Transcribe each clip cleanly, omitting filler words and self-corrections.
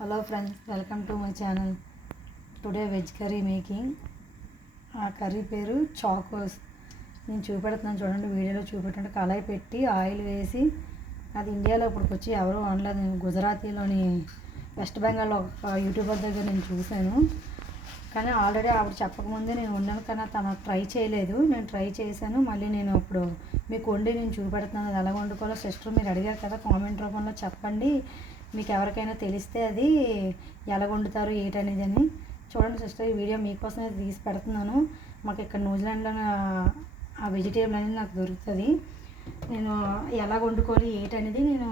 Hello friends, welcome to my channel. Today veg curry making. ఆ curry పేరు Chocos. నేను చూపెడుతున్నాను చూడండి, వీడియోలో చూపెట్టండి. కళాయి పెట్టి ఆయిల్ వేసి, అది ఇండియాలో ఇప్పటికొచ్చి ఎవరు వండలేదు. నేను గుజరాతీలోని వెస్ట్ బెంగాల్లో ఒక యూట్యూబర్ దగ్గర నేను చూశాను. కానీ ఆల్రెడీ ఆవిడ చెప్పకముందే నేను వండాను, కానీ తను ట్రై చేయలేదు. నేను ట్రై చేశాను. మళ్ళీ నేను ఇప్పుడు మీకు వండి నేను చూపెడుతున్నాను అది ఎలా వండుకోవాలో. సిస్టర్ మీరు అడిగారు కదా, కామెంట్ రూపంలో చెప్పండి, మీకు ఎవరికైనా తెలిస్తే అది ఎలా వండుతారు ఏంటనేది అని. చూడండి సిస్టర్, ఈ వీడియో మీకోసమే తీసి పెడుతున్నాను. మాకు ఇక్కడ న్యూజిలాండ్లో ఆ వెజిటేబుల్ అనేది నాకు దొరుకుతుంది. నేను ఎలా వండుకోవాలి ఏంటనేది నేను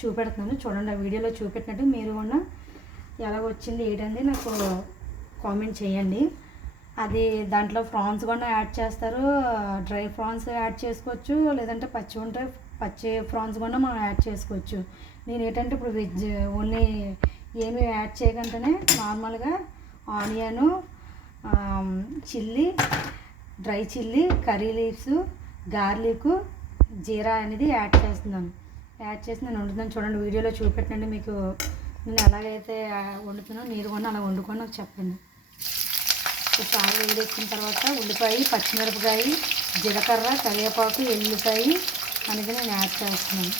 చూపెడుతున్నాను. చూడండి, ఆ వీడియోలో చూపెట్టినట్టు మీరు కూడా ఎలా వచ్చింది ఏంటనేది నాకు కామెంట్ చేయండి. అది దాంట్లో ప్రాన్స్ కూడా యాడ్ చేస్తారు. డ్రై ప్రాన్స్ యాడ్ చేసుకోవచ్చు, లేదంటే పచ్చి ఉంటే పచ్చి ప్రాన్స్ కూడా మనం యాడ్ చేసుకోవచ్చు. నేను ఏంటంటే ఇప్పుడు వెజ్ ఓన్లీ ఏమీ యాడ్ చేయకుండానే నార్మల్గా onion, chilli, dry chilli, curry leaves, garlic, జీరా అనేది యాడ్ చేస్తున్నాను. యాడ్ చేసి నేను వండుతున్నాను. చూడండి, వీడియోలో చూపెట్టండి. మీకు నేను ఎలాగైతే వండుతున్నానో మీరు కూడా అలా వండుకొని నాకు చెప్పండి. చాలా వేడెక్కిన తర్వాత ఉల్లిపాయ, పచ్చిమిరపకాయ, జీలకర్ర, కరివేపాకు, ఎల్లిపాయ అనేది నేను యాడ్ చేస్తున్నాను.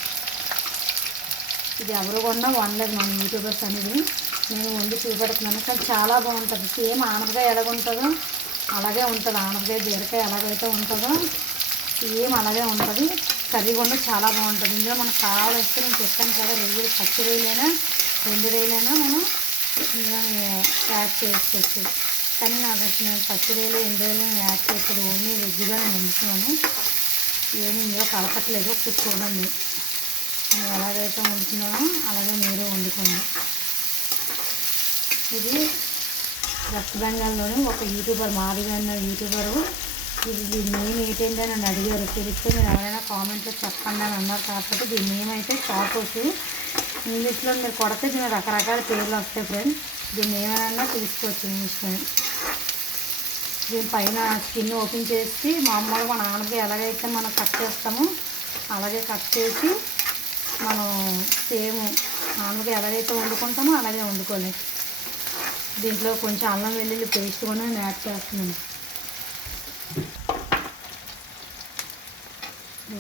ఇది ఎవరు కూడా వండలేదు మన యూట్యూబర్స్ అనేది. నేను వండి చూపెడుతున్నాను. కానీ చాలా బాగుంటుంది. సేమ్ ఆనపకాయ ఎలాగుంటుందో అలాగే ఉంటుంది. ఆనపకాయ, బీరకాయ ఎలాగైతే ఉంటుందో సేమ్ అలాగే ఉంటుంది. కర్రీ కూడా చాలా బాగుంటుంది. ఇందులో మనకు కావాల్సి నేను చెప్పాను కదా, రొయ్యలు పచ్చి రొయ్యలైనా 2 రొయ్యలైనా మనం ఇందులో యాడ్ చేసుకోవచ్చు. కానీ నాకు నేను పచ్చి రొయ్యలు 2 రొయ్యలు యాడ్ చేయట్లేదు. ఓన్లీ వెజ్గా నేను వండుతున్నాను. ఏమి ఇందులో కలపట్లేదు. ఒకటి చూడండి, నేను ఎలాగైతే వండుతున్నానో అలాగే మీరు వండుకోండి. ఇది వెస్ట్ బెంగాల్లోని ఒక యూట్యూబర్, మాదిగా అన్న యూట్యూబరు. ఇది దీని నేమ్ ఏంటంటే నన్ను అడిగారు. తెలిస్తే మీరు ఎవరైనా కామెంట్లో చెప్పండి అని అన్నారు. కాకపోతే దీని నేమ్ అయితే చాకోస్. ఇంగ్లీష్లో మీరు కొడితే దీని రకరకాల పేర్లు వస్తాయి ఫ్రెండ్స్. దీన్ని ఏమైనా తీసుకోవచ్చు ఇంగ్లీష్లో. దీనిపైన స్కిన్ ఓపెన్ చేసి మామూలుగా మన ఆనపకాయ ఎలాగైతే మనం కట్ చేస్తామో అలాగే కట్ చేసి మనం సేమ్ ఆనపకాయ ఎలాగైతే వండుకుంటామో అలాగే వండుకోవాలి. దీంట్లో కొంచెం అల్లం వెల్లుల్లి పేస్ట్ కూడా నేను యాడ్ చేస్తున్నాను.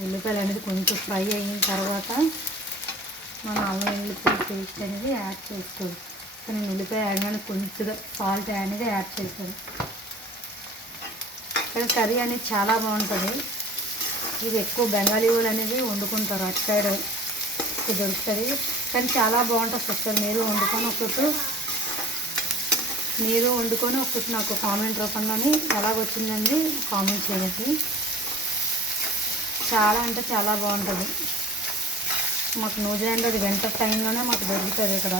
ఉల్లిపాయలు అనేది కొంచెం ఫ్రై అయిన తర్వాత మనం అల్లం వెల్లుల్లి పేస్ట్ అనేది యాడ్ చేసుకోవాలి. నేను ఉల్లిపాయ యాడ్ కొంచెంగా సాల్ట్ అనేది యాడ్ చేశాను. ఇక్కడ కర్రీ అనేది చాలా బాగుంటుంది. ఇది ఎక్కువ బెంగాలీ వాళ్ళు అనేది వండుకుంటారు, అటు సైడ్ దొరుకుతుంది. కానీ చాలా బాగుంటుంది సిస్టర్. మీరు వండుకొని ఒకటి నాకు కామెంట్ రూపంలోని ఎలాగొచ్చిందండి కామెంట్ చేయండి. చాలా అంటే చాలా బాగుంటుంది. మాకు న్యూజిలాండ్ అది వింటర్ టైంలోనే మాకు దొరుకుతుంది ఇక్కడ.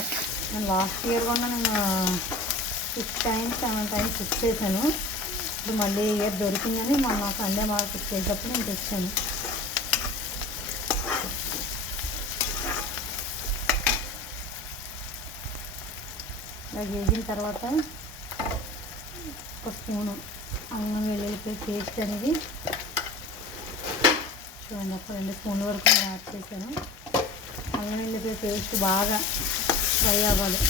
నేను లాస్ట్ ఇయర్ కూడా నేను 6 times 7 times కుక్ చేశాను. ఇప్పుడు మళ్ళీ ఇయర్ దొరికిందని మొన్న సండే మార్కెట్ చేసేటప్పుడు నేను తెచ్చాను. ఇలా వేసిన తర్వాత ఒక స్పూను అల్లం వెల్లుల్లి పేస్ట్ అనేది చూడండి, ఒక 2 స్పూన్ల వరకు యాడ్ చేశాను. అల్లం వెల్లుల్లి పేస్ట్ బాగా ఫ్రై అవ్వాలి.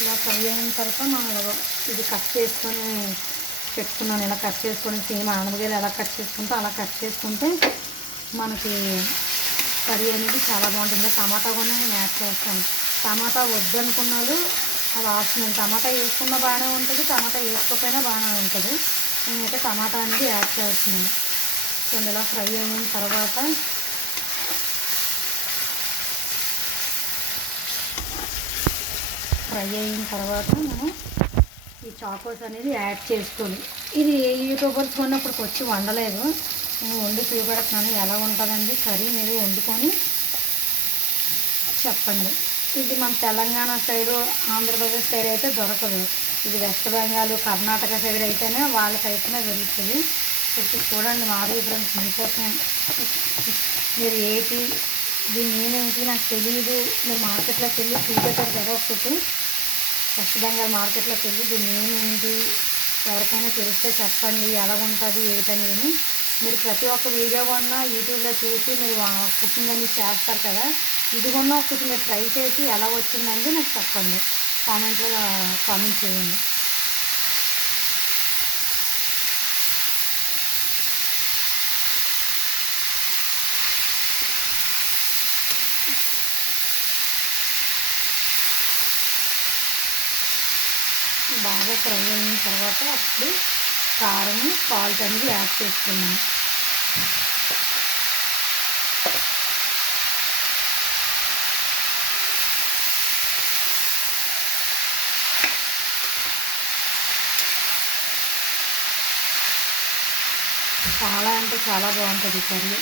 ఇలా ఫ్రై అయిన తర్వాత మనం ఇది కట్ చేసుకొని పెట్టుకున్నాను. ఇలా కట్ చేసుకొని సేమ్ ఆనపకాయలు ఎలా కట్ చేసుకుంటే అలా కట్ చేసుకుంటే మనకి కర్రీ అనేది చాలా బాగుంటుంది. టమాటా కూడా నేను యాడ్ చేస్తాను. టమాటా వద్దనుకున్నాను, అది ఆప్షనల్. టమాటా వేసుకున్నా బాగానే ఉంటుంది, టమాటా వేసుకోకపోయినా బాగానే ఉంటుంది. నేనైతే టమాటా అనేది యాడ్ చేస్తున్నాను. చూడండి, ఇలా ఫ్రై అయిన తర్వాత మనం ఈ చాకోస్ అనేది యాడ్ చేసుకోవాలి. ఇది ఏ యూట్యూబర్స్ కొన్నప్పుడు వచ్చి వండలేదు, నేను వండి చూపెడుతున్నాను ఎలా ఉంటుందండి కర్రీ. మీరు వండుకొని చెప్పండి. ఇది మన తెలంగాణ సైడు, ఆంధ్రప్రదేశ్ సైడ్ అయితే దొరకదు. ఇది వెస్ట్ బెంగాల్, కర్ణాటక సైడ్ అయితేనే వాళ్ళకైతేనే దొరుకుతుంది. ఇప్పుడు చూడండి, మాది ఫ్రెండ్స్ మీకోసం. మీరు దీన్ని ఏమేంటి నాకు తెలియదు, మీరు మార్కెట్లోకి వెళ్ళి చూపెట్టారు కదా ఒకటి. వెస్ట్ బెంగాల్ మార్కెట్లోకి వెళ్ళి దీన్ని ఏంటి ఎవరికైనా తెలిస్తే చెప్పండి ఎలా ఉంటుంది ఏంటనేది. మీరు ప్రతి ఒక్క వీడియో కొన్నా యూట్యూబ్లో చూసి మీరు కుకింగ్ అనేది చేస్తారు కదా, ఇది కొన్న ఒకటి మీరు ట్రై చేసి ఎలా వచ్చిందంటే నాకు చెప్పండి, కామెంట్లో కామెంట్ చేయండి. బాగా ఫ్రై అయిన తర్వాత అప్పుడు కారం సాల్ట్ అనేది యాడ్ చేసుకున్నాను. చాలా అంటే చాలా బాగుంటుంది కర్రీ.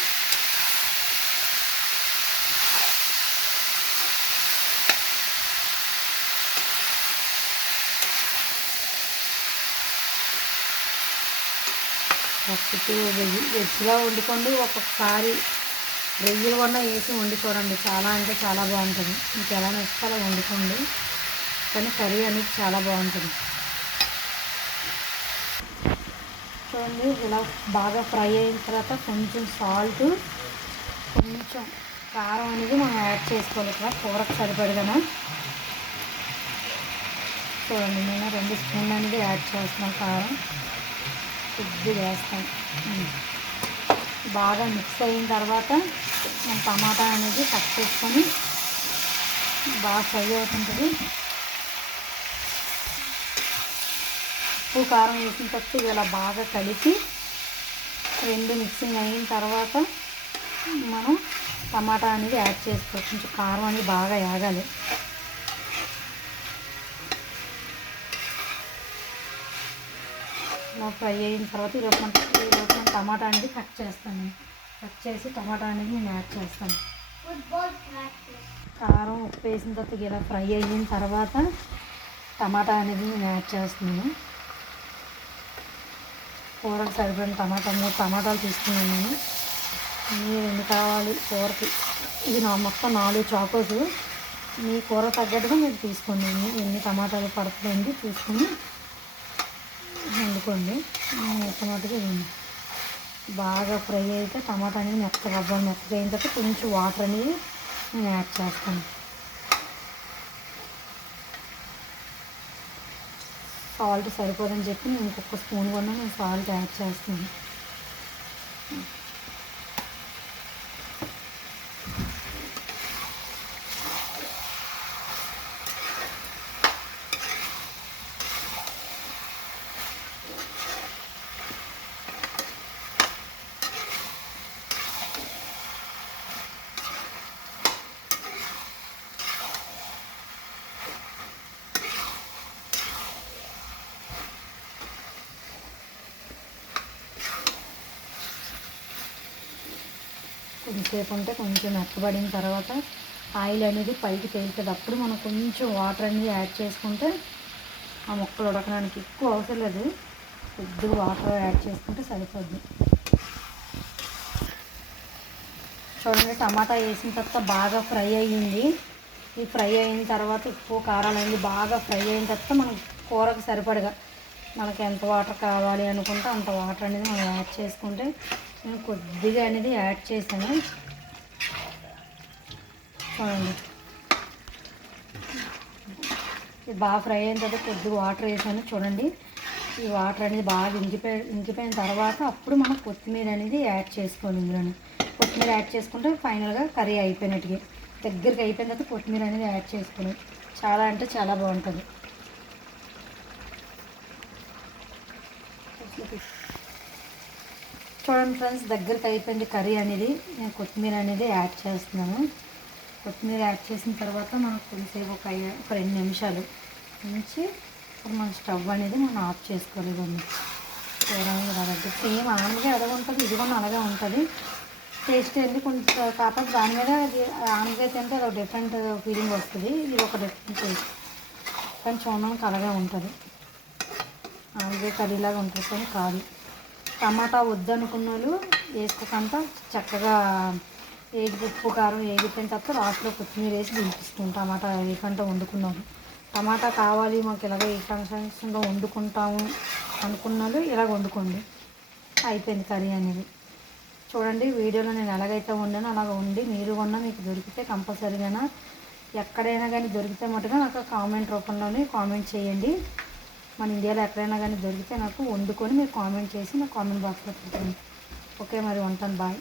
ఫస్ట్ వెజ్గా వండుకోండి, ఒక్కొక్కసారి రొయ్యలు కూడా వేసి వండి చూడండి, చాలా అంటే చాలా బాగుంటుంది. మీకు ఎలా నచ్చితే అలా వండుకోండి, కానీ కర్రీ అనేది చాలా బాగుంటుంది. చూడండి ఇలా బాగా ఫ్రై అయిన తర్వాత కొంచెం సాల్ట్, కొంచెం కారం అనేది మనం యాడ్ చేసుకోవాలి. ఇక్కడ కూరకు సరిపడగానే చూడండి నేను 2 స్పూన్లు అనేది యాడ్ చేస్తున్నాను. కారం కొద్దిగా వేస్తాం. బాగా మిక్స్ అయిన తర్వాత మనం టమాటా అనేది కట్ చేసుకొని బాగా ఫ్రై అవుతుంటుంది. ఉప్పు కారం వేసిన తర్వాత ఇలా బాగా కలిపి 2 మిక్సింగ్ అయిన తర్వాత మనం టమాటా అనేది యాడ్ చేసుకోవచ్చు. కొంచెం కారం అనేది బాగా యాగాలి. ఇలా ఫ్రై అయిన తర్వాత ఈరోజు మనం టమాటా అనేది కట్ చేస్తాను. కట్ చేసి టమాటా అనేది నేను యాడ్ చేస్తాను. కారం ఉప్పు వేసిన తర్వాత ఇలా ఫ్రై అయిన తర్వాత టమాటా అనేది నేను యాడ్ చేస్తున్నాను. కూరకు సరిపడిన 3 టమాటాలు తీసుకున్నాను నేను. మీరు ఎన్ని కావాలి కూరకి, ఇది మొత్తం 4 చాకోస్. మీ కూర తగ్గట్టుగా మీరు తీసుకోండి, ఎన్ని టమాటాలు పడుతుందండి చూసుకొని వండుకోండి. టమాటాకి బాగా ఫ్రై అయితే టమాటా అనేది మెత్తగా అయిన తర్వాత కొంచెం వాటర్ అనేది నేను యాడ్ చేస్తాను. సాల్ట్ సరిపోదని చెప్పి నేను ఇంకొక స్పూన్ కూడా నేను సాల్ట్ యాడ్ చేస్తాను. కొంచెంసేపు ఉంటే కొంచెం మెత్తబడిన తర్వాత ఆయిల్ అనేది పైకి తేలుతుంది. అప్పుడు మనం కొంచెం వాటర్ అనేది యాడ్ చేసుకుంటే ఆ ముక్కలు ఉడకడానికి ఎక్కువ అవసరం లేదు, కొద్దిగా వాటర్ యాడ్ చేసుకుంటే సరిపోద్ది. చూడండి టమాటా వేసిన తర్వాత బాగా ఫ్రై అయ్యింది. ఈ ఫ్రై అయిన తర్వాత ఉప్పు కారాలు అనేది బాగా ఫ్రై అయిన తర్వాత మనం కూరకు సరిపడగా మనకి ఎంత వాటర్ కావాలి అనుకుంటే అంత వాటర్ అనేది మనం యాడ్ చేసుకుంటే నేను కొద్దిగా అనేది యాడ్ చేశాను. చూడండి ఇది బాగా ఫ్రై అయిన తర్వాత కొద్దిగా వాటర్ వేసాను. చూడండి ఈ వాటర్ అనేది బాగా ఇంకిపోయిన తర్వాత అప్పుడు మనం కొత్తిమీర అనేది యాడ్ చేసుకోండి. ఇందులోని కొత్తిమీర యాడ్ చేసుకుంటే ఫైనల్గా కర్రీ అయిపోయినట్టుగా దగ్గరికి అయిపోయిన తర్వాత కొత్తిమీర అనేది యాడ్ చేసుకుని చాలా అంటే చాలా బాగుంటుంది. చూడండి ఫ్రెండ్స్, దగ్గరికి అయిపోయింది కర్రీ అనేది. నేను కొత్తిమీర అనేది యాడ్ చేస్తున్నాను. కొత్తిమీర యాడ్ చేసిన తర్వాత మనం కొంచెంసేపు ఒక 2 నిమిషాలు ఉంచి ఇప్పుడు మన స్టవ్ అనేది మనం ఆఫ్ చేసుకోలేదు. చూడండి అలాగే సేమ్ ఆనగా అలాగే ఉంటుంది, ఇది కూడా అలాగే ఉంటుంది. టేస్ట్ అనేది కొంచెం కాకపోతే దాని మీద అది ఆనగా తింటే అది ఒక డిఫరెంట్ ఫీలింగ్ వస్తుంది, ఇది ఒక డిఫరెంట్ టేస్ట్, కానీ చూడడానికి అలాగే ఉంటుంది. ఆనగా కర్రీలాగా ఉంటుంది కానీ కాదు. టమాటా వద్దనుకున్న వాళ్ళు వేసుకోకుండా చక్కగా ఉప్పు కారం వేగిపోయిన తర్వాత లాస్ట్లో కొత్తిమీర వేసి దింపిస్తాం. టమాటా వేయకుండా వండుకున్నాము. టమాటా కావాలి మాకు ఇలాగ ఈ కన్సిస్టెన్సీలో వండుకుంటాము అనుకున్నాడు, ఇలాగ వండుకోండి. అయిపోయింది కర్రీ అనేది. చూడండి వీడియోలో నేను ఎలాగైతే వండానో అలాగ వండి మీరు కూడా మీకు దొరికితే కంపల్సరీగా ఎక్కడైనా కానీ దొరికితే మటుగా నాకు కామెంట్ రూపంలోనే కామెంట్ చేయండి. మన ఇండియాలో ఎక్కడైనా కానీ దొరికితే నాకు వండుకొని మీరు కామెంట్ చేసి నాకు కామెంట్ బాక్స్లో పెట్టండి. ఓకే, మరి ఉంటాను. బాయ్.